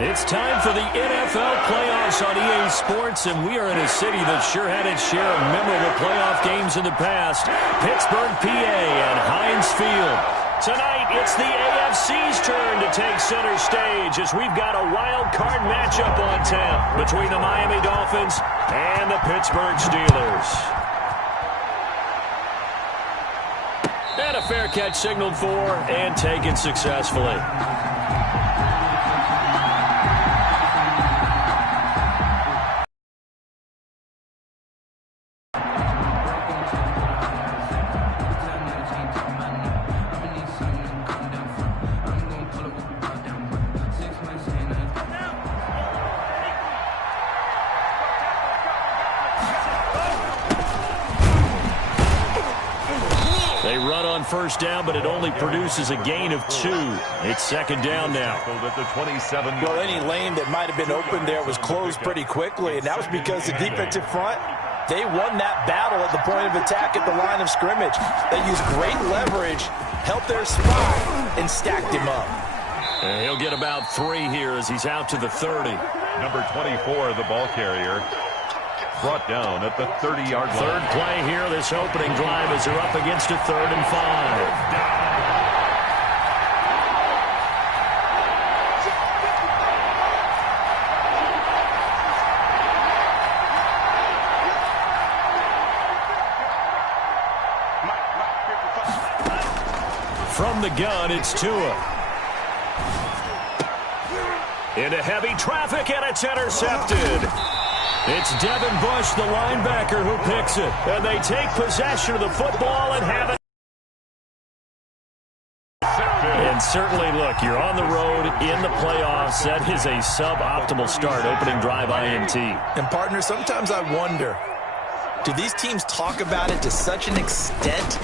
It's time for the NFL playoffs on EA Sports, and we are in a city that sure had its share of memorable playoff games in the past. Pittsburgh, PA, and Heinz Field. Tonight, it's the AFC's turn to take center stage as we've got a wild card matchup on tap between the Miami Dolphins and the Pittsburgh Steelers. And a fair catch signaled for and taken successfully. They run on first down, but it only produces a gain of 2. It's second down now. At the 27. Well, any lane that might have been open there was closed pretty quickly, and that was because the defensive front, they won that battle at the point of attack at the line of scrimmage. They used great leverage, helped their spot, and stacked him up. And he'll get about 3 here as he's out to the 30. Number 24, the ball carrier. Brought down at the 30-yard line. Third play here, this opening drive as they're up against a 3rd and 5. From the gun, it's Tua. Into heavy traffic, and it's intercepted. It's Devin Bush, the linebacker, who picks it. And they take possession of the football and have it. And certainly, look, you're on the road in the playoffs. That is a suboptimal start, opening drive INT. And, partner, sometimes I wonder, do these teams talk about it to such an extent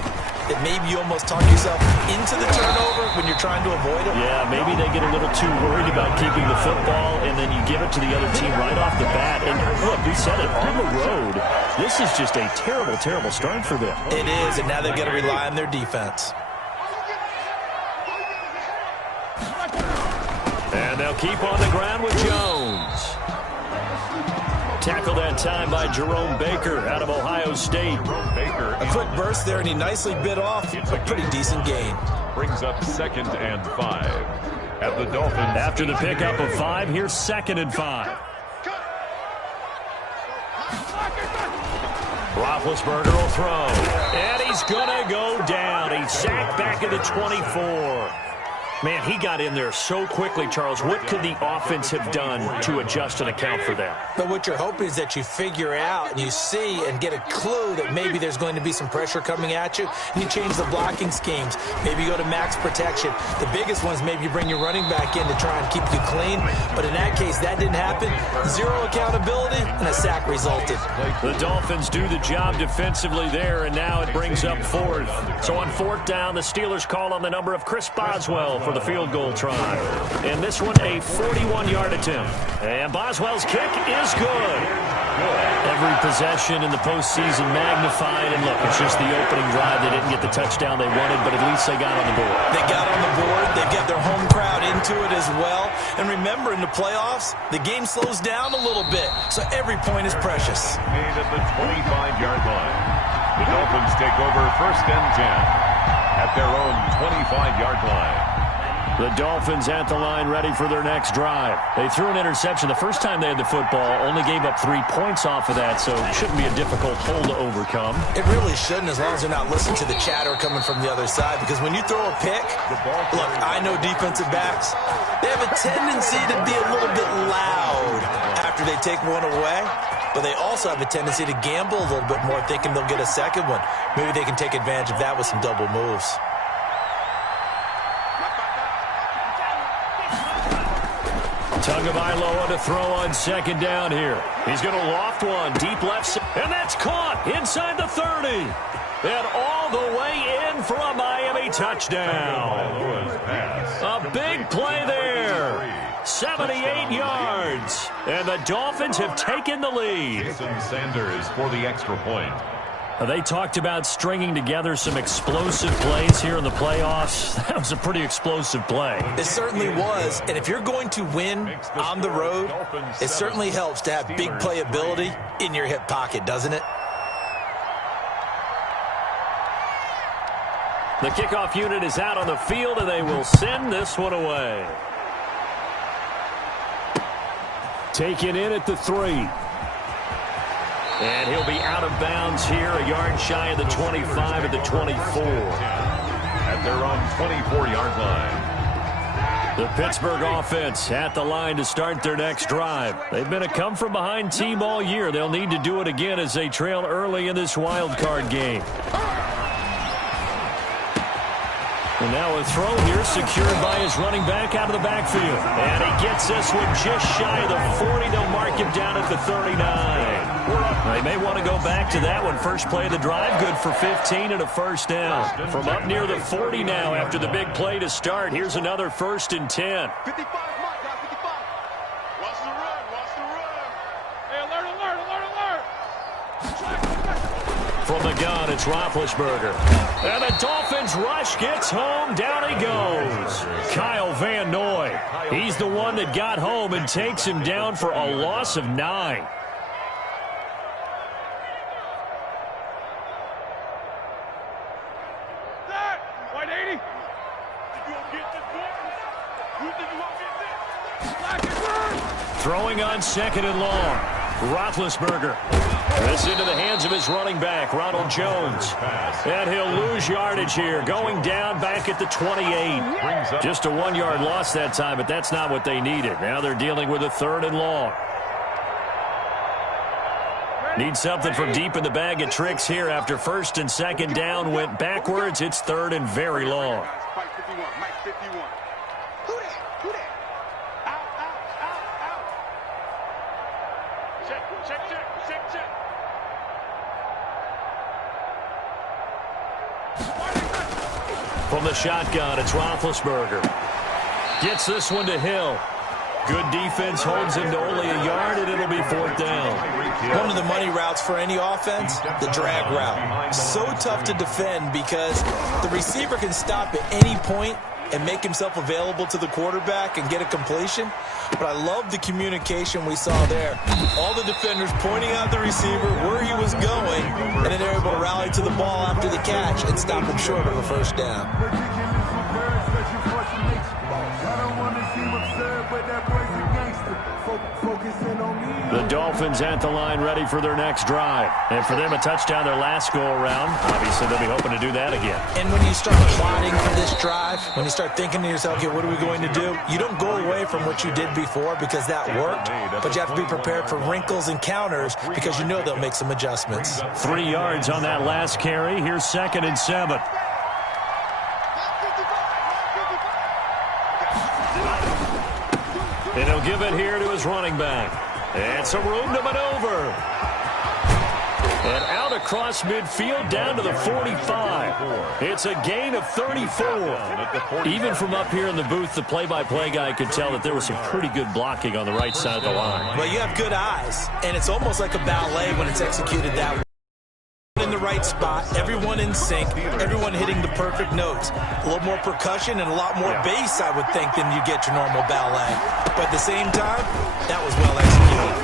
that maybe you almost talk yourself into the turnover when you're trying to avoid it? Yeah, maybe they get a little too worried about keeping the football, and then you give it to the other team right off the bat. And look, we said it, on the road, this is just a terrible, terrible start for them. It is, and now they've got to rely on their defense. And they'll keep on the ground with Jones. Tackled that time by Jerome Baker out of Ohio State. Baker. A quick burst there, and he nicely bit off a pretty decent gain. Brings up 2nd and 5 at the Dolphins. After the pickup of 5, here's 2nd and 5. Roethlisberger will throw. And he's going to go down. He's sacked back at the 24. Man, he got in there so quickly, Charles. What could the offense have done to adjust and account for that? But what you're hoping is that you figure out and you see and get a clue that maybe there's going to be some pressure coming at you, and you change the blocking schemes. Maybe you go to max protection. The biggest ones, maybe you bring your running back in to try and keep you clean. But in that case, that didn't happen. 0 accountability, and a sack resulted. The Dolphins do the job defensively there, and now it brings up 4th. So on 4th down, the Steelers call on the number of Chris Boswell for the field goal try. And this one, a 41-yard attempt. And Boswell's kick is good. Every possession in the postseason magnified. And look, it's just the opening drive. They didn't get the touchdown they wanted, but at least they got on the board. They got on the board. They get their home crowd into it as well. And remember, in the playoffs, the game slows down a little bit. So every point is precious. Made at the 25-yard line. The Dolphins take over 1st and 10 at their own 25-yard line. The Dolphins at the line ready for their next drive. They threw an interception the first time they had the football, only gave up 3 points off of that, so it shouldn't be a difficult hole to overcome. It really shouldn't, as long as they're not listening to the chatter coming from the other side, because when you throw a pick, look, I know defensive backs, they have a tendency to be a little bit loud after they take one away, but they also have a tendency to gamble a little bit more, thinking they'll get a second one. Maybe they can take advantage of that with some double moves. Tagovailoa to throw on 2nd down here. He's going to loft one deep left, and that's caught inside the 30. And all the way in for a Miami touchdown. A big play there. 78 yards. And the Dolphins have taken the lead. Jason Sanders for the extra point. They talked about stringing together some explosive plays here in the playoffs. That was a pretty explosive play. It certainly was. And if you're going to win on the road, it certainly helps to have big playability in your hip pocket, doesn't it? The kickoff unit is out on the field, and they will send this one away. Taken in at the 3. And he'll be out of bounds here, a yard shy of the 25 at the 24. At their own 24-yard line. The Pittsburgh offense at the line to start their next drive. They've been a come-from-behind team all year. They'll need to do it again as they trail early in this wild card game. And now a throw here secured by his running back out of the backfield. And he gets this one just shy of the 40. They'll mark him down at the 39. They may want to go back to that one. First play of the drive, good for 15 and a first down. From up near the 40 now after the big play to start. Here's another 1st and 10. 55, Mike, guys, 55. Watch the run, watch the run. Hey, alert, alert, alert, alert. From the gun, it's Roethlisberger. And the Dolphins rush gets home. Down he goes. Kyle Van Noy. He's the one that got home and takes him down for a loss of 9. Throwing on 2nd and long. Roethlisberger. This into the hands of his running back, Ronald Jones. And he'll lose yardage here, going down back at the 28. Just a 1-yard loss that time, but that's not what they needed. Now they're dealing with a 3rd and long. Need something from deep in the bag of tricks here after 1st and 2nd down went backwards. It's 3rd and very long. Mike 51, Mike 51. Who that? Who that? Out, out, out, out. Check, check, check, check, check. From the shotgun, it's Roethlisberger. Gets this one to Hill. Good defense holds him to only a yard, and it'll be 4th down. One of the money routes for any offense, the drag route. So tough to defend because the receiver can stop at any point and make himself available to the quarterback and get a completion. But I love the communication we saw there. All the defenders pointing out the receiver, where he was going, and then they're able to rally to the ball after the catch and stop him short of a 1st down. The Dolphins at the line ready for their next drive. And for them, a touchdown their last go-around. Obviously, they'll be hoping to do that again. And when you start plotting for this drive, when you start thinking to yourself, okay, what are we going to do? You don't go away from what you did before because that worked, but you have to be prepared for wrinkles and counters because you know they'll make some adjustments. 3 yards on that last carry. Here's 2nd and 7. And he'll give it here to his running back. And some room to maneuver. And out across midfield down to the 45. It's a gain of 34. Even from up here in the booth, the play-by-play guy could tell that there was some pretty good blocking on the right side of the line. Well, you have good eyes, and it's almost like a ballet when it's executed that way. In the right spot, everyone in sync, everyone hitting the perfect notes. A little more percussion and a lot more bass, I would think, than you get your normal ballet. But at the same time, that was well executed.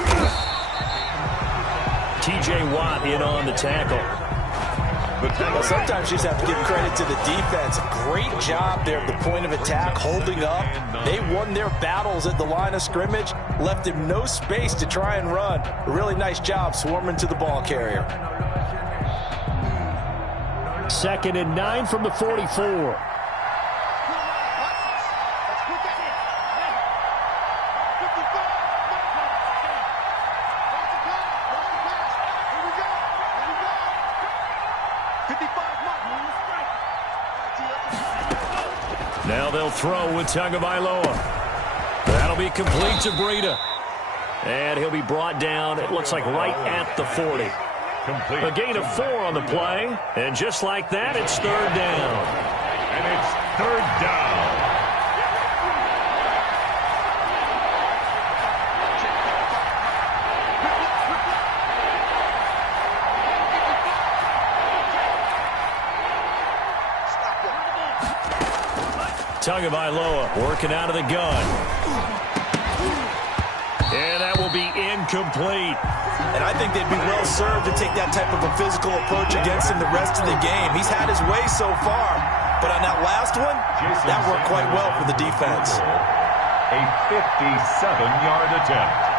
T.J. Watt in on the tackle. Well, sometimes you just have to give credit to the defense. Great job there at the point of attack, holding up. They won their battles at the line of scrimmage, left him no space to try and run. A really nice job swarming to the ball carrier. 2nd and 9 from the 44. Now they'll throw with Tagovailoa. That'll be complete to Breida. And he'll be brought down, it looks like right at the 40. A gain of 4 on the play. And just like that, it's 3rd down. And it's 3rd down. Tagovailoa working out of the gun. And that will be incomplete. And I think they'd be well served to take that type of a physical approach against him the rest of the game. He's had his way so far, but on that last one, that worked quite well for the defense. A 57-yard attempt.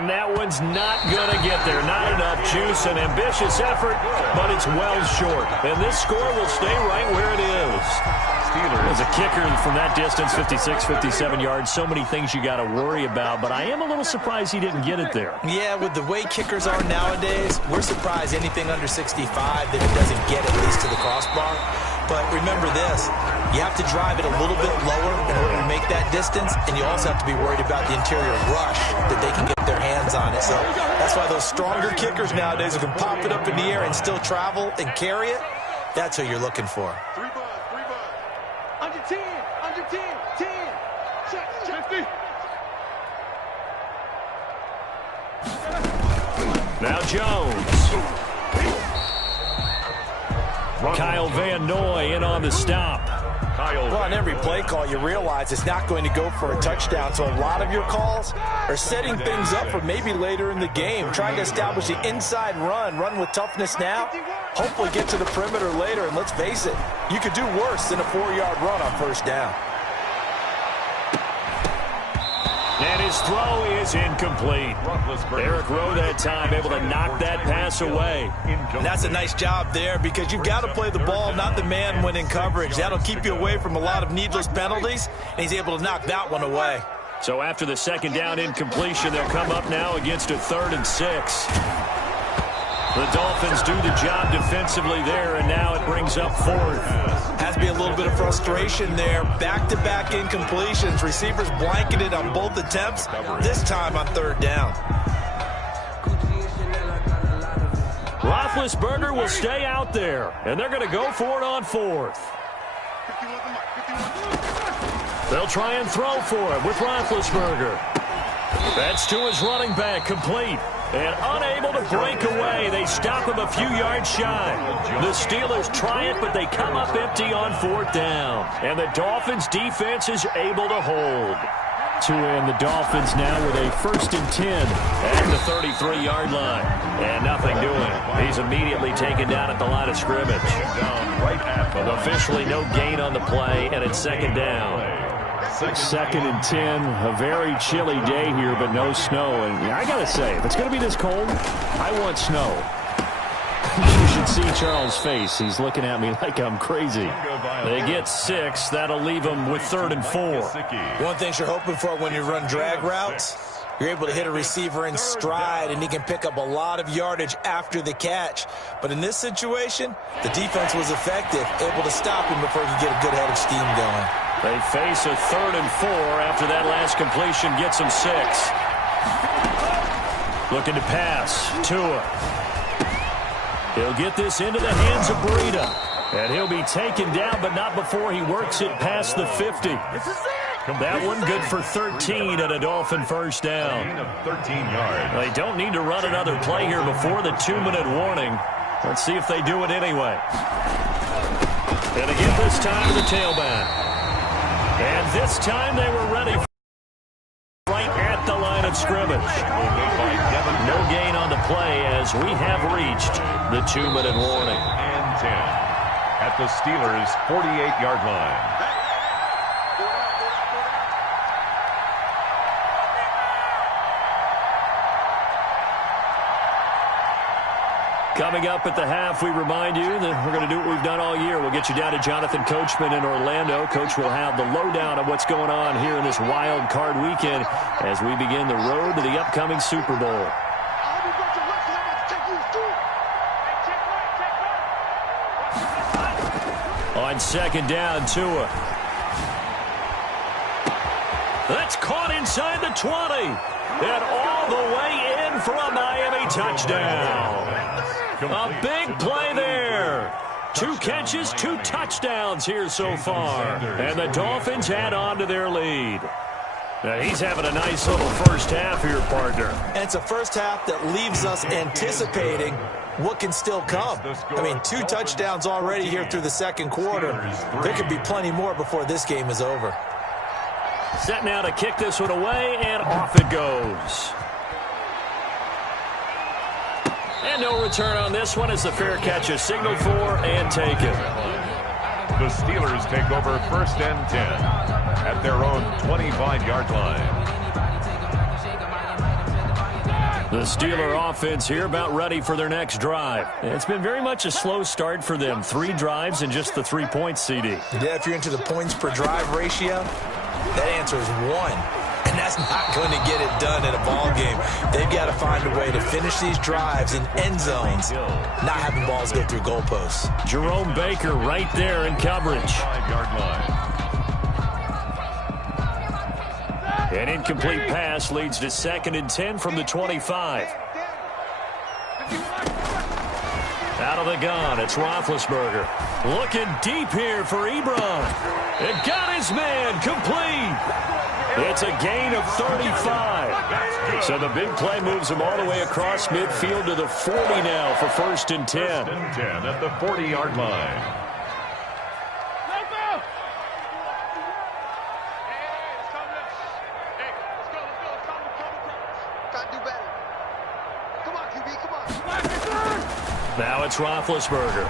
And that one's not going to get there. Not enough juice. An ambitious effort, but it's well short. And this score will stay right where it is. As a kicker from that distance, 56, 57 yards, so many things you got to worry about, but I am a little surprised he didn't get it there. Yeah, with the way kickers are nowadays, we're surprised anything under 65 that he doesn't get at least to the crossbar. But remember this, you have to drive it a little bit lower in order to make that distance, and you also have to be worried about the interior rush that they can get their hands on it. So that's why those stronger kickers nowadays who can pop it up in the air and still travel and carry it, that's who you're looking for. Under 10, under 10, 10. Check. 50. Now Jones. Kyle Van Noy in on the stop. Well, on every play call, you realize it's not going to go for a touchdown. So a lot of your calls are setting things up for maybe later in the game, trying to establish the inside run with toughness now, hopefully get to the perimeter later. And let's face it, you could do worse than a 4-yard run on first down. And his throw is incomplete. Eric Rowe that time able to knock that pass away. And that's a nice job there because you've got to play the ball, not the man when in coverage. That'll keep you away from a lot of needless penalties, and he's able to knock that one away. So after the second down incompletion, they'll come up now against a 3rd and 6. The Dolphins do the job defensively there, and now it brings up 4th. Has to be a little bit of frustration there. Back-to-back incompletions. Receivers blanketed on both attempts, this time on 3rd down. Roethlisberger will stay out there, and they're going to go for it on 4th. They'll try and throw for it with Roethlisberger. That's to his running back, complete. And unable to break away. They stop him a few yards shy. The Steelers try it, but they come up empty on 4th down. And the Dolphins defense is able to hold. To end the Dolphins now with a 1st and 10 at the 33-yard line. And nothing doing. He's immediately taken down at the line of scrimmage. Officially no gain on the play, and it's 2nd down. 2nd and 10, a very chilly day here, but no snow. And I got to say, if it's going to be this cold, I want snow. You should see Charles' face. He's looking at me like I'm crazy. They get 6. That'll leave them with 3rd and 4. One thing you're hoping for when you run drag routes, you're able to hit a receiver in stride, and he can pick up a lot of yardage after the catch. But in this situation, the defense was effective, able to stop him before he could get a good head of steam going. They face a 3rd and 4 after that last completion gets them 6. Looking to pass. Tua. He'll get this into the hands of Breida. And he'll be taken down, but not before he works it past the 50. That one good for 13 and a Dolphin 1st down. 13 yards. They don't need to run another play here before the 2-minute warning. Let's see if they do it anyway. And again this time to the tailback. And this time they were ready right at the line of scrimmage. No gain on the play as we have reached the 2-minute warning. And 10 at the Steelers' 48-yard line. Coming up at the half, we remind you that we're going to do what we've done all year. We'll get you down to Jonathan Coachman in Orlando. Coach will have the lowdown of what's going on here in this wild card weekend as we begin the road to the upcoming Super Bowl. On 2nd down, Tua. That's caught inside the 20. And all the way in for a Miami touchdown. A big play there. 2 catches, 2 touchdowns here so far. And the Dolphins add on to their lead. Now he's having a nice little first half here, partner. And it's a first half that leaves us anticipating what can still come. I mean, 2 touchdowns already here through the second quarter. There could be plenty more before this game is over. Set now to kick this one away, and off it goes. And no return on this one as the fair catch is signaled for and taken. The Steelers take over 1st and 10 at their own 25-yard line. The Steeler offense here about ready for their next drive. It's been very much a slow start for them. 3 drives and just the 3 points, CD. Yeah, if you're into the points per drive ratio, that answer is 1. And that's not going to get it done in a ball game. They've got to find a way to finish these drives in end zones, not having balls go through goalposts. Jerome Baker right there in coverage. 5-yard line. An incomplete pass leads to 2nd and 10 from the 25. Out of the gun, it's Roethlisberger. Looking deep here for Ebron. It got his man complete. It's a gain of 35. So the big play moves him all the way across midfield to the 40 now for 1st and 10. 1st and 10 at the 40-yard line. Now it's Roethlisberger.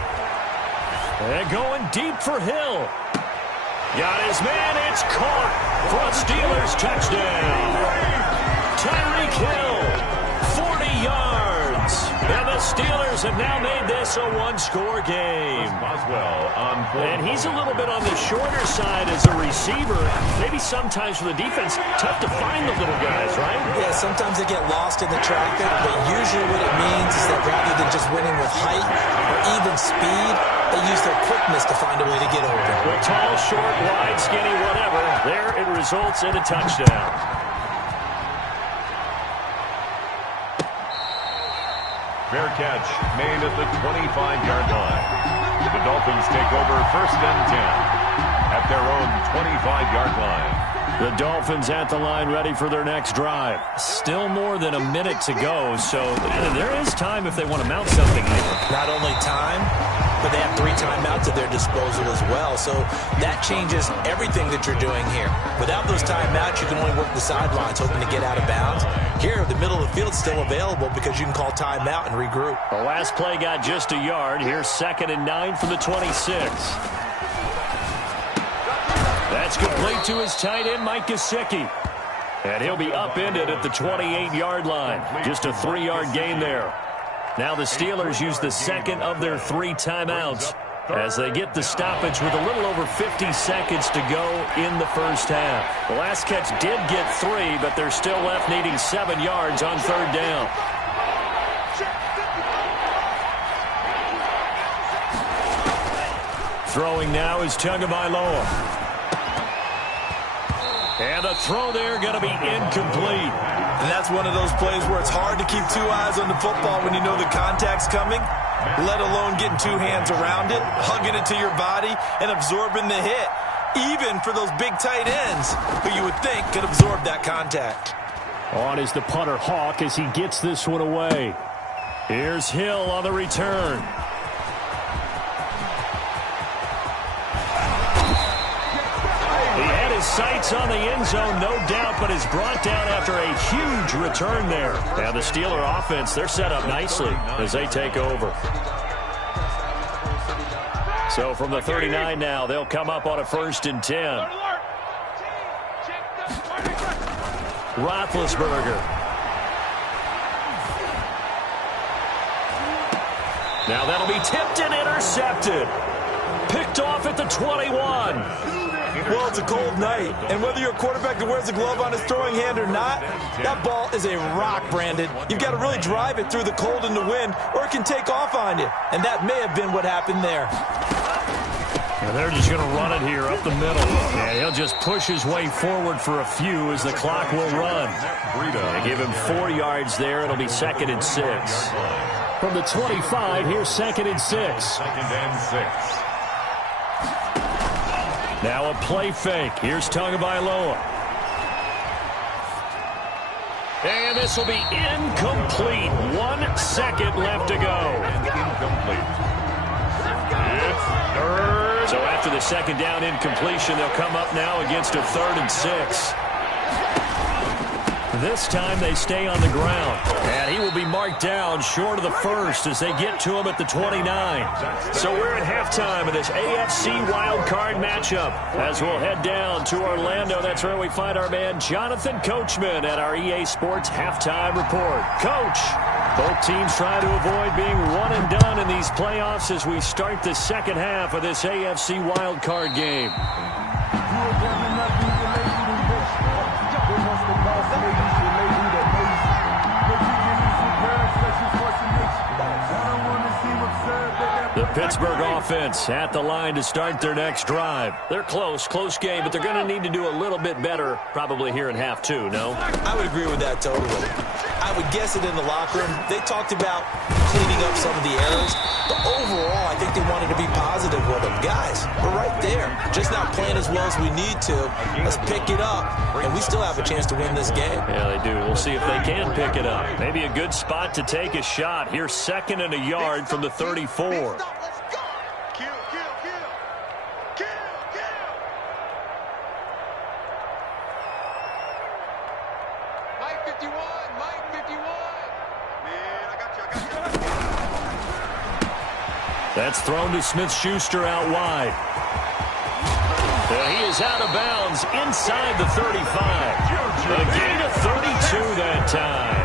And going deep for Hill. Got his man, it's caught for a Steelers touchdown. Tyreek Hill, 40 yards. And the Steelers have now made this a 1-score game. And he's a little bit on the shorter side as a receiver. Maybe sometimes for the defense, tough to find the little guys, right? Yeah, sometimes they get lost in the traffic, but usually what it means is that rather than just winning with height or even speed, they use their quickness to find a way to get open. Well, tall, short, wide, skinny, whatever. There it results in a touchdown. Fair catch made at the 25-yard line. The Dolphins take over 1st and 10 at their own 25-yard line. The Dolphins at the line ready for their next drive. Still more than a minute to go, so there is time if they want to mount something here. Not only time, but they have 3 timeouts at their disposal as well. So that changes everything that you're doing here. Without those timeouts, you can only work the sidelines, hoping to get out of bounds. Here, the middle of the field's still available because you can call timeout and regroup. The last play got just a yard. Here's 2nd and 9 from the 26. That's complete to his tight end, Mike Gesicki. And he'll be upended at the 28-yard line. Just a 3-yard gain there. Now the Steelers use the 2nd of their 3 timeouts as they get the stoppage with a little over 50 seconds to go in the first half. The last catch did get 3, but they're still left needing 7 yards on 3rd down. Throwing now is Tagovailoa. And the throw there going to be incomplete. And that's one of those plays where it's hard to keep 2 eyes on the football when you know the contact's coming, let alone getting 2 hands around it, hugging it to your body, and absorbing the hit, even for those big tight ends who you would think could absorb that contact. On is the punter Hawk as he gets this one away. Here's Hill on the return. He had his sights on the end zone, no doubt, but is brought down after a huge return there. Now the Steeler offense, they're set up nicely as they take over. So from the 39 now, they'll come up on a 1st and 10. Roethlisberger. Now that'll be tipped and intercepted. Picked off at the 21. Well, it's a cold night, and whether you're a quarterback that wears a glove on his throwing hand or not, that ball is a rock, Brandon. You've got to really drive it through the cold and the wind, or it can take off on you, and that may have been what happened there. And they're just going to run it here up the middle. And he'll just push his way forward for a few as the clock will run. They give him 4 yards there. It'll be 2nd and 6. From the 25, here's 2nd and 6. 2nd and 6. Now a play fake. Here's Tagovailoa. And this will be incomplete. 1 second left to go. Incomplete. It's third. So after the second down incompletion, they'll come up now against a 3rd and 6. This time they stay on the ground. And he will be marked down short of the first as they get to him at the 29. So we're at halftime of this AFC Wildcard matchup. As we'll head down to Orlando, that's where we find our man Jonathan Coachman at our EA Sports Halftime Report. Coach, both teams trying to avoid being one and done in these playoffs as we start the second half of this AFC Wildcard game. The Pittsburgh offense at the line to start their next drive. They're close game, but they're going to need to do a little bit better probably here in half 2, no? I would agree with that totally. I would guess it in the locker room. They talked about cleaning up some of the errors, but overall, I think they wanted to be positive with them. Guys, we're right there. Just not playing as well as we need to. Let's pick it up, and we still have a chance to win this game. Yeah, they do. We'll see if they can pick it up. Maybe a good spot to take a shot. Here's 2nd and a yard from the 34. That's thrown to Smith-Schuster out wide. And he is out of bounds inside the 35. A gain of 32 that time.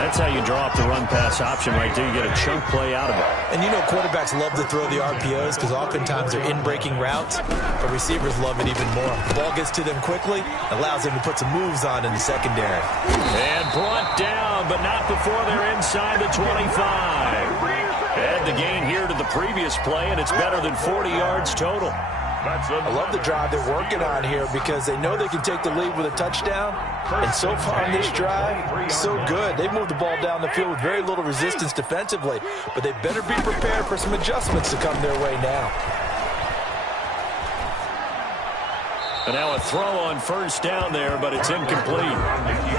That's how you draw up the run-pass option right there. You get a chunk play out of it. And you know quarterbacks love to throw the RPOs because oftentimes they're in-breaking routes, but receivers love it even more. The ball gets to them quickly, allows them to put some moves on in the secondary. And brought down, but not before they're inside the 25. Add the gain here to the previous play, and it's better than 40 yards total. I love the drive they're working on here because they know they can take the lead with a touchdown. And so far in this drive, so good. They've moved the ball down the field with very little resistance defensively, but they better be prepared for some adjustments to come their way now. And now a throw on 1st down there, but it's incomplete.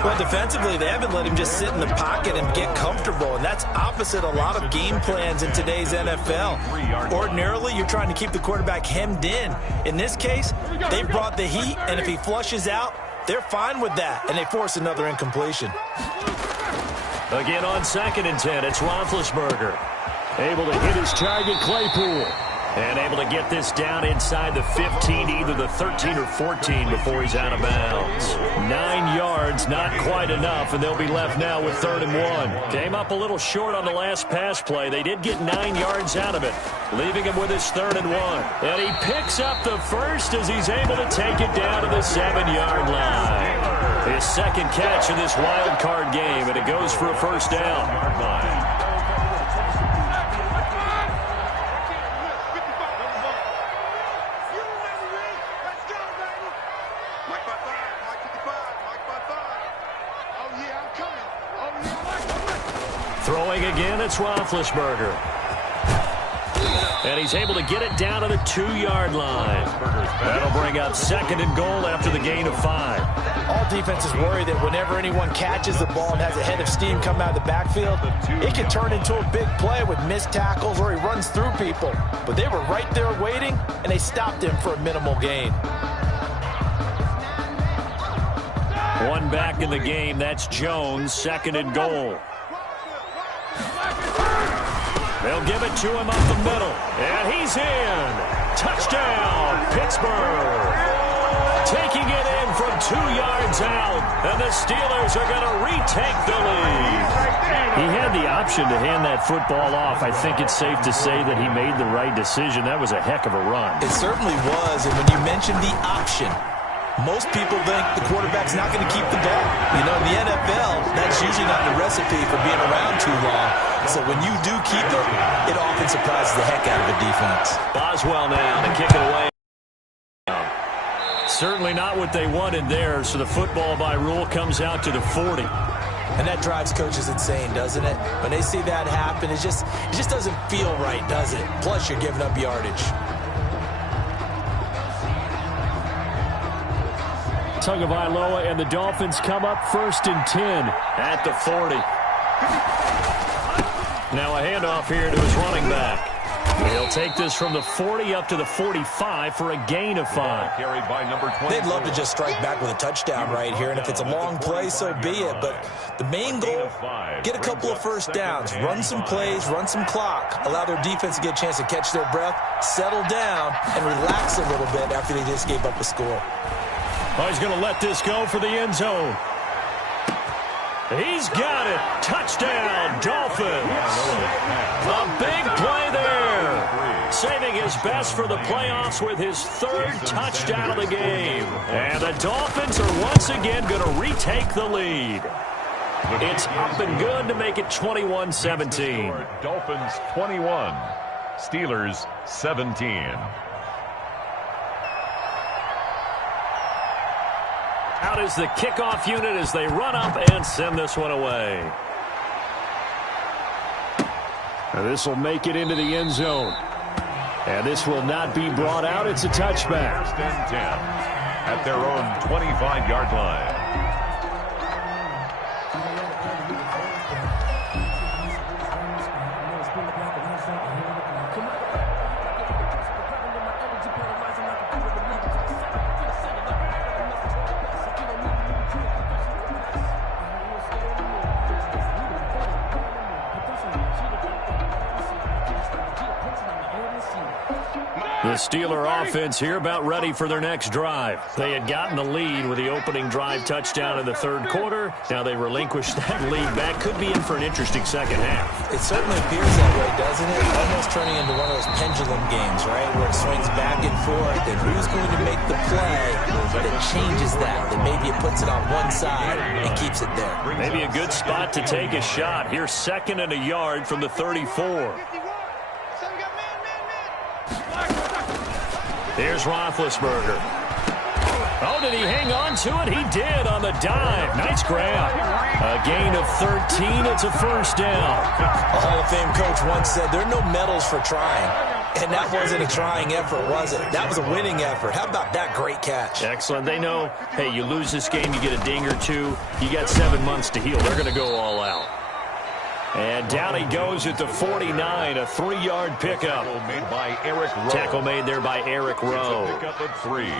Well, defensively, they haven't let him just sit in the pocket and get comfortable, and that's opposite a lot of game plans in today's NFL. Ordinarily, you're trying to keep the quarterback hemmed in. In this case, they brought the heat, and if he flushes out, they're fine with that, and they force another incompletion. Again on 2nd and 10, it's Roethlisberger. Able to hit his target, Claypool. And able to get this down inside the 15, either the 13 or 14 before he's out of bounds. 9 yards, not quite enough, and they'll be left now with 3rd and 1. Came up a little short on the last pass play. They did get 9 yards out of it, leaving him with his 3rd and 1. And he picks up the first as he's able to take it down to the 7-yard line. His 2nd catch in this wild card game, and it goes for a 1st down. Throwing again, it's Roethlisberger. And he's able to get it down to the 2-yard line. That'll bring up 2nd and goal after the gain of 5. All defenses worry that whenever anyone catches the ball and has a head of steam come out of the backfield, it can turn into a big play with missed tackles or he runs through people. But they were right there waiting, and they stopped him for a minimal gain. One back in the game, that's Jones, 2nd and goal. They'll give it to him up the middle. And he's in. Touchdown, Pittsburgh. Taking it in from 2 yards out. And the Steelers are going to retake the lead. He had the option to hand that football off. I think it's safe to say that he made the right decision. That was a heck of a run. It certainly was. And when you mentioned the option, most people think the quarterback's not going to keep the ball. You know, in the NFL, that's usually not the recipe for being around too long. So when you do keep it often surprises the heck out of a defense. Boswell now to kick it away. Certainly not what they wanted there, so the football by rule comes out to the 40. And that drives coaches insane, doesn't it? When they see that happen, it just doesn't feel right, does it? Plus, you're giving up yardage. Tagovailoa, and the Dolphins come up 1st and 10 at the 40. Now a handoff here to his running back. He'll take this from the 40 up to the 45 for a gain of 5. Carried by number 20. They'd love to just strike back with a touchdown right here, and if it's a long play, so be it. But the main goal, get a couple of first downs, run some plays, run some clock, allow their defense to get a chance to catch their breath, settle down, and relax a little bit after they just gave up a score. Oh, he's going to let this go for the end zone. He's got it. Touchdown, Dolphins. A big play there. Saving his best for the playoffs with his 3rd touchdown of the game. And the Dolphins are once again going to retake the lead. It's up and good to make it 21-17. Dolphins 21, Steelers 17. Out is the kickoff unit as they run up and send this one away. This will make it into the end zone. And this will not be brought out. It's a touchback. 1st and 10 at their own 25-yard line. The Steeler offense here about ready for their next drive. They had gotten the lead with the opening drive touchdown in the 3rd quarter. Now they relinquished that lead back. Could be in for an interesting second half. It certainly appears that way, doesn't it? Almost turning into one of those pendulum games, right, where it swings back and forth. And who's going to make the play that changes that maybe it puts it on one side and keeps it there? Maybe a good spot to take a shot. Here's 2nd and a yard from the 34. Here's Roethlisberger. Oh, did he hang on to it? He did on the dive. Nice grab. A gain of 13. It's a 1st down. A Hall of Fame coach once said there are no medals for trying. And that wasn't a trying effort, was it? That was a winning effort. How about that great catch? Excellent. They know, hey, you lose this game, you get a ding or two. You got 7 months to heal. They're going to go all out. And down he goes at the 49, a 3-yard pickup. Tackle made there by Eric Rowe. Pickup of 3.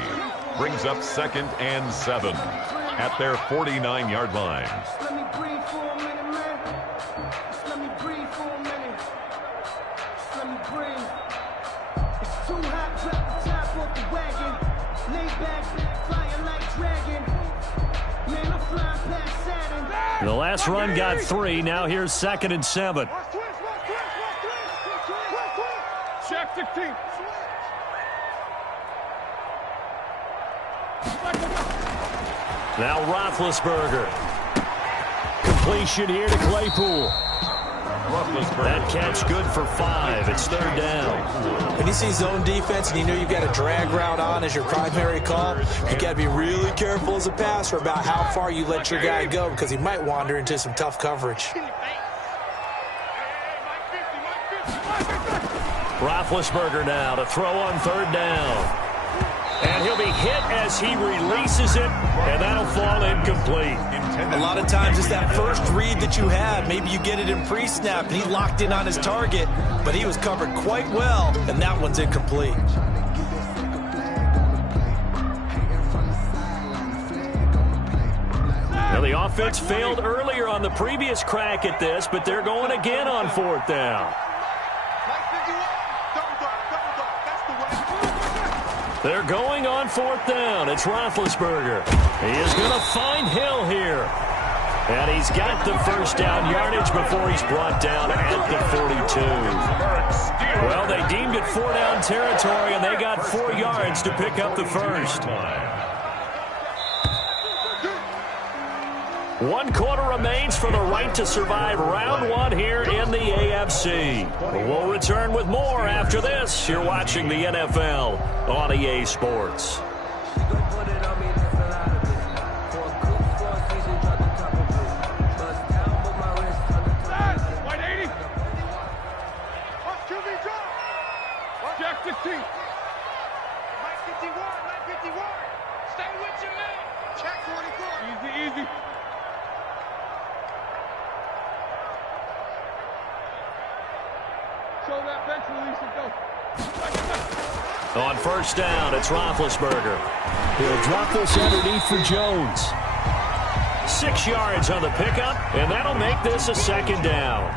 Brings up 2nd and 7 at their 49-yard line. Let me breathe for a minute, man. Let me breathe for a minute. Let me breathe. It's too hot, drop the top off the wagon. Lay back, flying like dragon. Man, I'm flying past Saturn. The last run got 3. Now here's 2nd and 7. Check 16. Now Roethlisberger. Completion here to Claypool. That catch good for 5. It's 3rd down. When you see zone defense and you know you've got a drag route on as your primary call, you got to be really careful as a passer about how far you let your guy go because he might wander into some tough coverage. Roethlisberger now to throw on 3rd down. And he'll be hit as he releases it, and that'll fall incomplete. A lot of times it's that first read that you have. Maybe you get it in pre-snap, and he locked in on his target, but he was covered quite well, and that one's incomplete. Now the offense failed earlier on the previous crack at this, but they're going again on 4th down. They're going on 4th down. It's Roethlisberger. He is going to find Hill here. And he's got the 1st down yardage before he's brought down at the 42. Well, they deemed it 4-down territory, and they got 4 yards to pick up the 1st. 1 quarter remains for the right to survive round 1 here in the AFC. We'll return with more after this. You're watching the NFL on EA Sports. Jack 16. Mike 51. Stay with your man. Check 24. Easy, easy. Show that bench release and go. On first down, it's Roethlisberger. He'll drop this underneath for Jones. 6 yards on the pickup, and that'll make this a second down.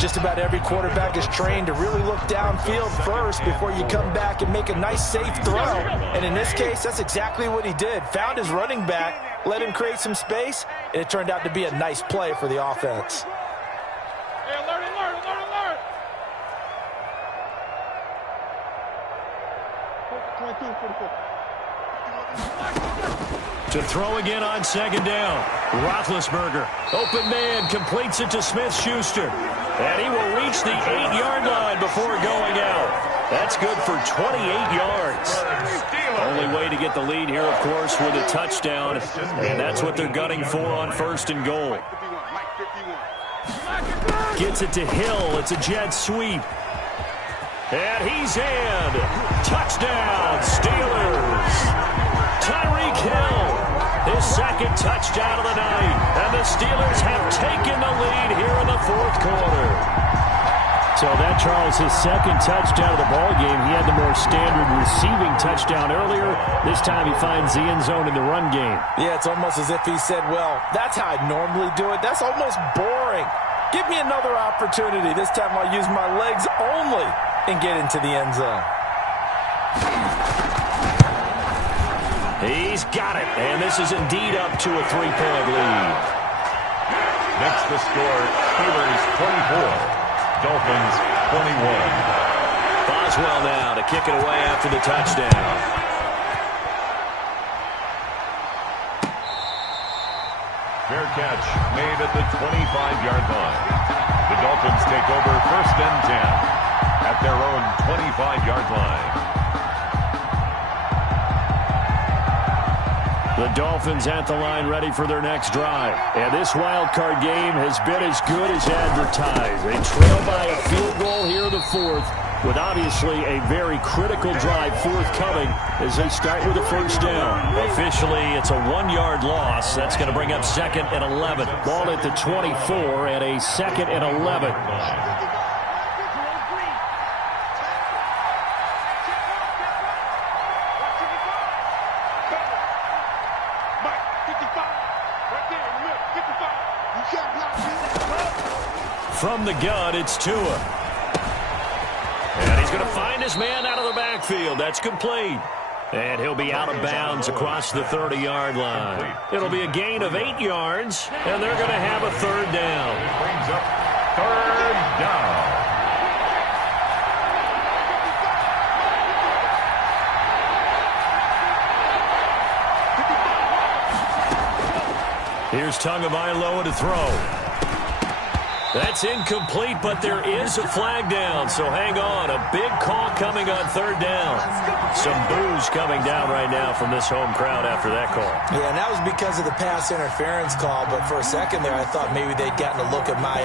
Just about every quarterback is trained to really look downfield first before you come back and make a nice, safe throw. And in this case, that's exactly what he did. Found his running back, let him create some space, and it turned out to be a nice play for the offense. Hey, alert, alert, alert, alert. 22, 44. To throw again on second down. Roethlisberger, open man, completes it to Smith-Schuster. And he will reach the 8-yard line before going out. That's good for 28 yards. Only way to get the lead here, of course, with a touchdown. And that's what they're gunning for on first and goal. Gets it to Hill. It's a jet sweep. And he's in. Touchdown, Steelers. Tyreek Hill, his second touchdown of the night. And the Steelers have taken the lead here in the fourth quarter. So that, Charles, his second touchdown of the ballgame. He had the more standard receiving touchdown earlier. This time he finds the end zone in the run game. Yeah, it's almost as if he said, well, that's how I'd normally do it. That's almost boring. Give me another opportunity. This time I'll use my legs only and get into the end zone. He's got it, and this is indeed up to a 3-point lead. Next the score, Steelers 24, Dolphins 21. Boswell now to kick it away after the touchdown. Fair catch made at the 25-yard line. The Dolphins take over first and 10 at their own 25-yard line. The Dolphins at the line ready for their next drive. And this wild card game has been as good as advertised. They trail by a field goal here in the fourth, with obviously a very critical drive forthcoming as they start with a first down. Officially, it's a 1-yard loss. That's going to bring up second and 11. Ball at the 24 and a second and 11. From the gun, it's Tua. And he's going to find his man out of the backfield. That's complete. And he'll be out of bounds across the 30-yard line. It'll be a gain of 8 yards, and they're going to have a third down. Brings up third down. Here's Tagovailoa to throw. That's incomplete, but there is a flag down, so hang on. A big call coming on third down. Some boos coming down right now from this home crowd after that call. Yeah, and that was because of the pass interference call, but for a second there I thought maybe they'd gotten a look at my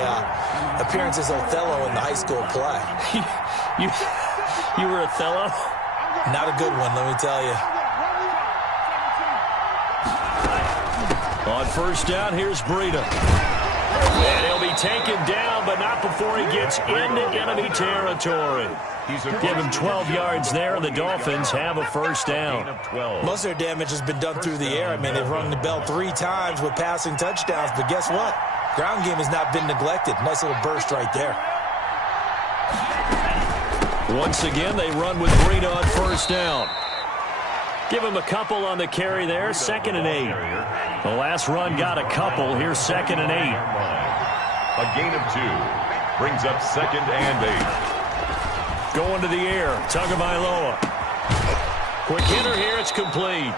appearance as Othello in the high school play. You were Othello? Not a good one, let me tell you. On first down, here's Breida. And he'll be taken down, but not before he gets into enemy territory. Give him 12 yards there, and the Dolphins have a first down. Most of their damage has been done through the air. I mean, they've rung the bell 3 times with passing touchdowns, but guess what? Ground game has not been neglected. Nice little burst right there. Once again, they run with Breida on first down. Give him a couple on the carry there, 2nd and 8. The last run got a couple. Here's 2nd and 8. A gain of 2 brings up 2nd and 8. Going to the air, Tagovailoa. Quick hitter here, it's complete.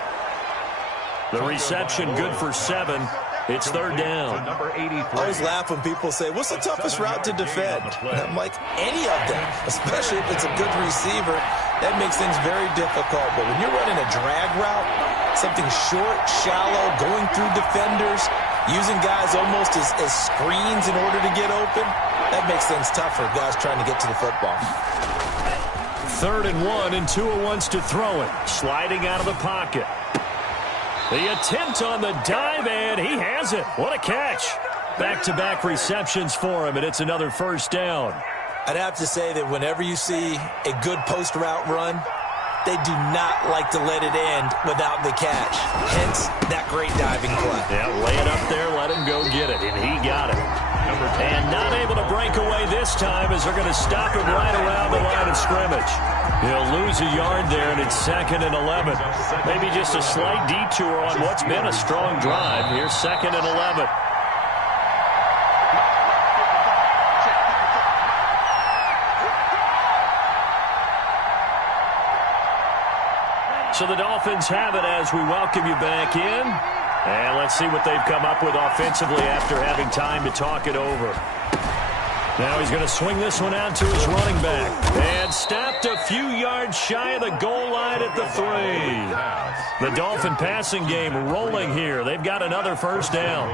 The reception good for 7. It's third down. I always laugh when people say, what's the toughest route to defend? And I'm like, any of them, especially if it's a good receiver. That makes things very difficult. But when you're running a drag route, something short, shallow, going through defenders, using guys almost as screens in order to get open, that makes things tougher, guys trying to get to the football. 3rd and 1, and Tua wants to throw it. Sliding out of the pocket. The attempt on the dive, and he has it. What a catch. Back-to-back receptions for him, and it's another first down. I'd have to say that whenever you see a good post route run, they do not like to let it end without the catch. Hence, that great diving play. Yeah, lay it up there, let him go get it, and he got it. And not able to break away this time as they're going to stop him right around the line of scrimmage. He'll lose a yard there, and it's 2nd and 11. Maybe just a slight detour on what's been a strong drive. Here's 2nd and 11. So the Dolphins have it as we welcome you back in. And let's see what they've come up with offensively after having time to talk it over. Now he's going to swing this one out to his running back. And stopped a few yards shy of the goal line at the 3. The Dolphin passing game rolling here. They've got another first down.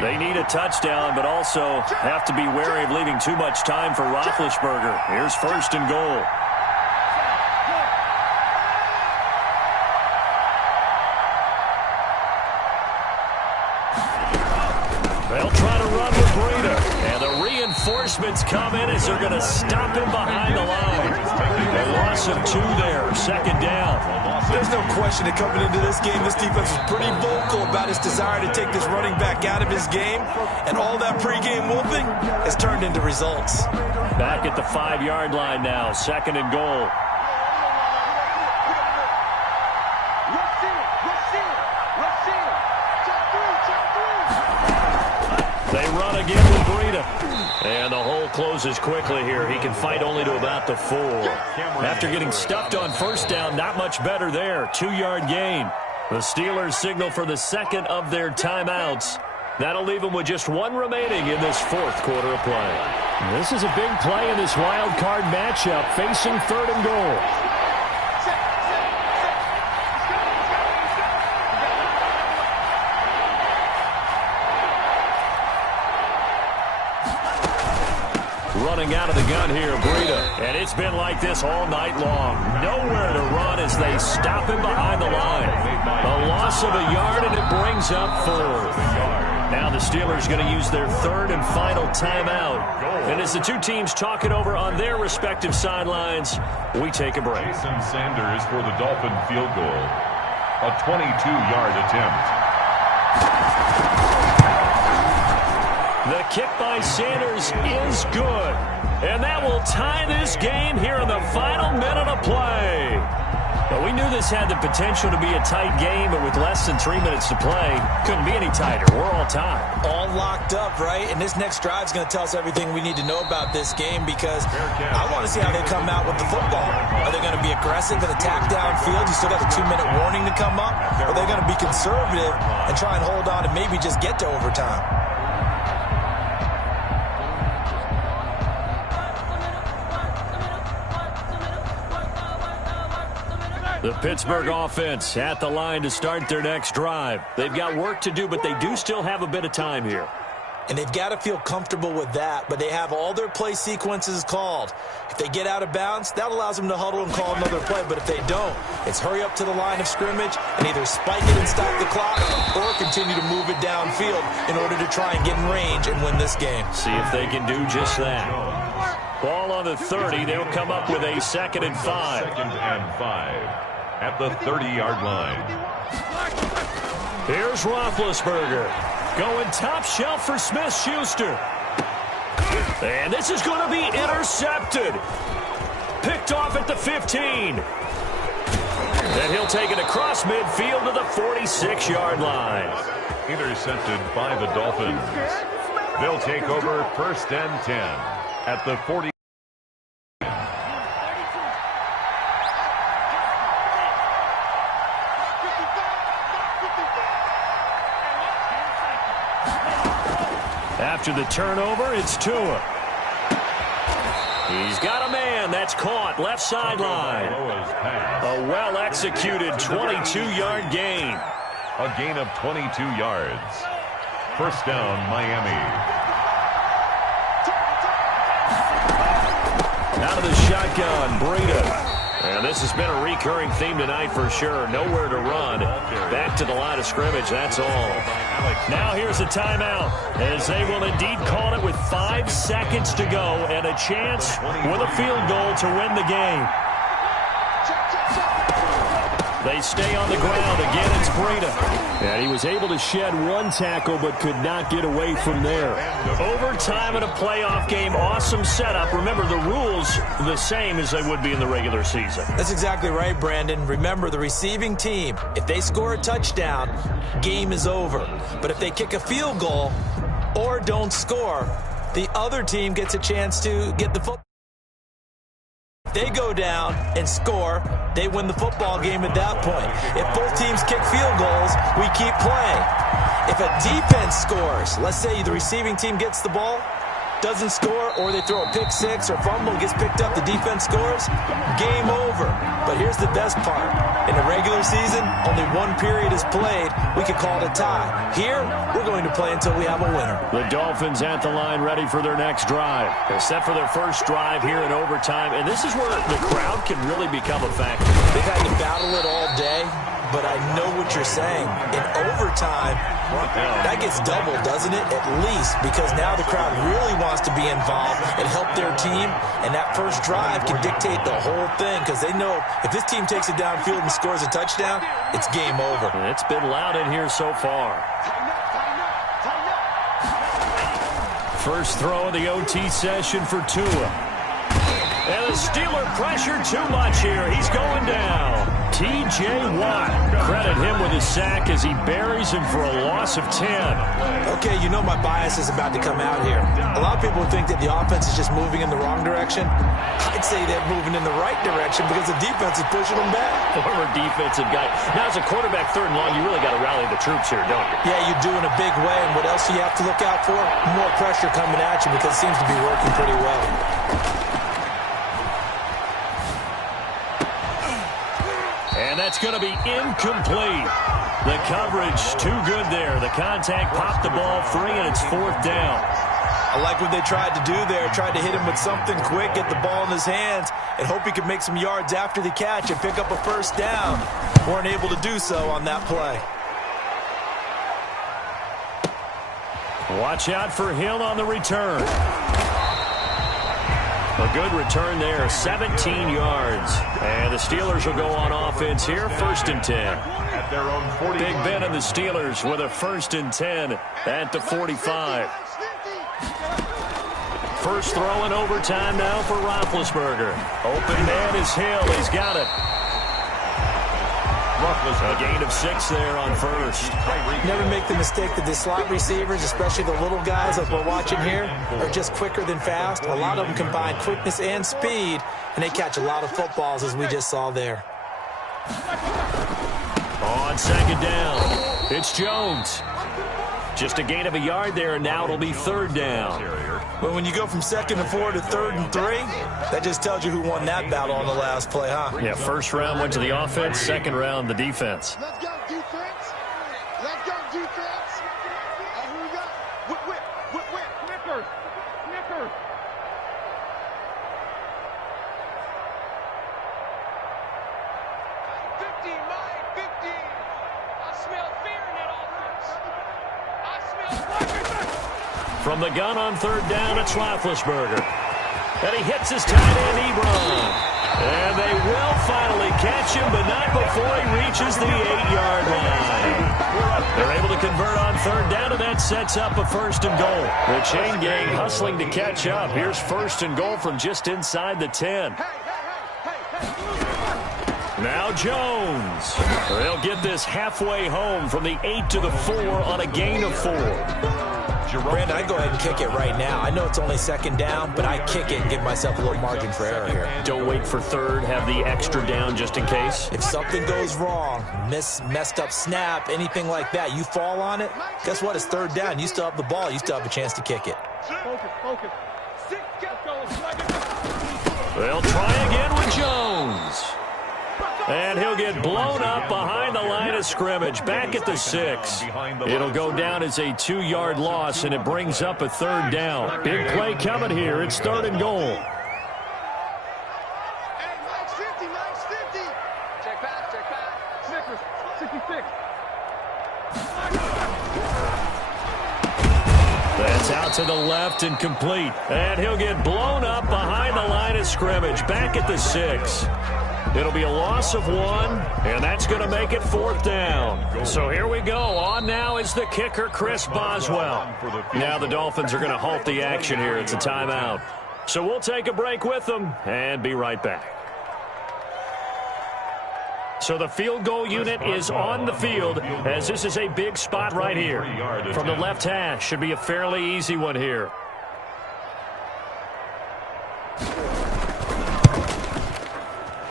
They need a touchdown, but also have to be wary of leaving too much time for Roethlisberger. Here's 1st and goal. They'll try to run with Breida. And the reinforcements come in as they're going to stop him behind the line. A loss of 2 there. 2nd down. There's no question that coming into this game, this defense was pretty vocal about its desire to take this running back out of his game. And all that pregame whooping has turned into results. Back at the 5-yard line now. 2nd and goal. They run again with Breida. And the hole closes quickly here. He can fight only to about the 4. After getting stuffed on first down, not much better there. 2-yard gain. The Steelers signal for the 2nd of their timeouts. That'll leave them with just 1 remaining in this 4th quarter of play. This is a big play in this wild card matchup, facing 3rd and goal. Running out of the gun here, Breida. And it's been like this all night long. Nowhere to run as they stop him behind the line. A loss of a yard, and it brings up 4th. Now the Steelers going to use their 3rd and final timeout. And as the two teams talk it over on their respective sidelines, we take a break. Jason Sanders for the Dolphin field goal. A 22-yard attempt. The kick by Sanders is good. And that will tie this game here in the final minute of play. But we knew this had the potential to be a tight game, but with less than 3 minutes to play, couldn't be any tighter. We're all tied. All locked up, right? And this next drive is going to tell us everything we need to know about this game, because I want to see how they come out with the football. Are they going to be aggressive and attack downfield? You still got the 2-minute warning to come up? Or are they going to be conservative and try and hold on and maybe just get to overtime? The Pittsburgh offense at the line to start their next drive. They've got work to do, but they do still have a bit of time here. And they've got to feel comfortable with that, but they have all their play sequences called. If they get out of bounds, that allows them to huddle and call another play. But if they don't, it's hurry up to the line of scrimmage and either spike it and stop the clock or continue to move it downfield in order to try and get in range and win this game. See if they can do just that. Ball on the 30. They'll come up with a 2nd and 5. 2nd and 5 at the 30-yard line. Here's Roethlisberger going top shelf for Smith-Schuster. And this is going to be intercepted. Picked off at the 15. Then he'll take it across midfield to the 46-yard line. Intercepted by the Dolphins. They'll take over 1st and 10 at the 40. After the turnover, it's Tua. He's got a man that's caught left sideline. A well-executed 22-yard gain. A gain of 22 yards. First down, Miami. Out of the shotgun, Breida. And this has been a recurring theme tonight for sure. Nowhere to run. Back to the line of scrimmage, that's all. Now here's a timeout, as they will indeed call it with 5 seconds to go and a chance with a field goal to win the game. They stay on the ground. Again, it's Breda. And he was able to shed one tackle but could not get away from there. Overtime in a playoff game. Awesome setup. Remember, the rules the same as they would be in the regular season. That's exactly right, Brandon. Remember, the receiving team, if they score a touchdown, game is over. But if they kick a field goal or don't score, the other team gets a chance to get the football. They go down and score, they win the football game at that point. If both teams kick field goals, we keep playing. If a defense scores, let's say the receiving team gets the ball, doesn't score, or they throw a pick six or fumble, gets picked up, the defense scores, game over. But here's the best part. In the regular season, only one period is played. We could call it a tie. Here, we're going to play until we have a winner. The Dolphins at the line ready for their next drive. They're set for their first drive here in overtime, and this is where the crowd can really become a factor. They've had to battle it all day, but I know what you're saying. In overtime, that gets doubled, doesn't it? At least, because now the crowd really wants to be involved and help their team, and that first drive can dictate the whole thing, because they know if this team takes it downfield and scores a touchdown, it's game over. And it's been loud in here so far. First throw of the OT session for Tua. And the Steeler pressure too much here. He's going down. T.J. Watt. Credit him with his sack as he buries him for a loss of 10. Okay, you know my bias is about to come out here. A lot of people think that the offense is just moving in the wrong direction. I'd say they're moving in the right direction because the defense is pushing them back. Former defensive guy. Now, as a quarterback, 3rd and long, you really got to rally the troops here, don't you? Yeah, you do in a big way. And what else do you have to look out for? More pressure coming at you because it seems to be working pretty well. And that's going to be incomplete. The coverage too good there. The contact popped the ball free, and it's 4th down. I like what they tried to do there. Tried to hit him with something quick, get the ball in his hands, and hope he could make some yards after the catch and pick up a first down. Weren't able to do so on that play. Watch out for Hill on the return. A good return there, 17 yards. And the Steelers will go on offense here, 1st and 10. At their own 45. Big Ben and the Steelers with a 1st and 10 at the 45. First throw in overtime now for Roethlisberger. Open man is Hill. He's got it. A gain of 6 there on first. Never make the mistake that the slot receivers, especially the little guys like we're watching here, are just quicker than fast. A lot of them combine quickness and speed, and they catch a lot of footballs, as we just saw there. On 2nd down, it's Jones. Just a gain of a yard there, and now it'll be 3rd down. But when you go from 2nd and 4 to 3rd and 3, that just tells you who won that battle on the last play, huh? Yeah, 1st round went to the offense, 2nd round the defense. Let's go, defense. Let's go, defense. Who we got? Whip. Snickers. 50, Mike, 50. I smell fear in that offense. I smell From the gun on 3rd down, it's Roethlisberger. And he hits his tight end, Ebron. And they will finally catch him, but not before he reaches the 8-yard line. They're able to convert on 3rd down, and that sets up a 1st and goal. The chain gang hustling to catch up. Here's 1st and goal from just inside the 10. Now Jones. They'll get this halfway home from the 8 to the 4 on a gain of 4. Brandon, I go ahead and kick it right now. I know it's only 2nd down, but I kick it and give myself a little margin for error here. Don't wait for 3rd. Have the extra down just in case. If something goes wrong, messed up snap, anything like that, you fall on it, guess what? It's 3rd down. You still have the ball. You still have a chance to kick it. Focus. They'll try again with Jones. And he'll get blown up behind the line of scrimmage, back at the 6. It'll go down as a 2-yard loss, and it brings up a 3rd down. Big play coming here. It's 3rd and goal. 66. That's out to the left and complete. And he'll get blown up behind the line of scrimmage, back at the 6. It'll be a loss of 1, and that's going to make it 4th down. So here we go. On now is the kicker, Chris Boswell. Now the Dolphins are going to halt the action here. It's a timeout. So we'll take a break with them and be right back. So the field goal unit is on the field, as this is a big spot right here. From the left hash, should be a fairly easy one here.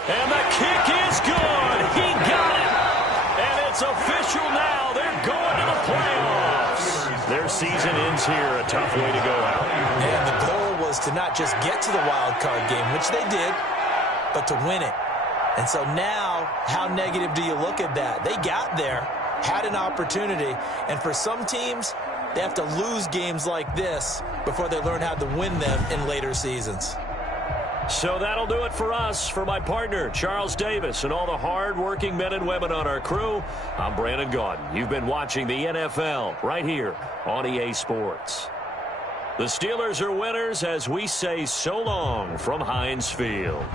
And the kick is good. He got it. And it's official now. They're going to the playoffs. Their season ends here. A tough way to go out. And the goal was to not just get to the wild card game, which they did, but to win it. And so now, how negative do you look at that? They got there, had an opportunity, and for some teams, they have to lose games like this before they learn how to win them in later seasons. So that'll do it for us. For my partner, Charles Davis, and all the hard-working men and women on our crew, I'm Brandon Gaudin. You've been watching the NFL right here on EA Sports. The Steelers are winners as we say so long from Heinz Field.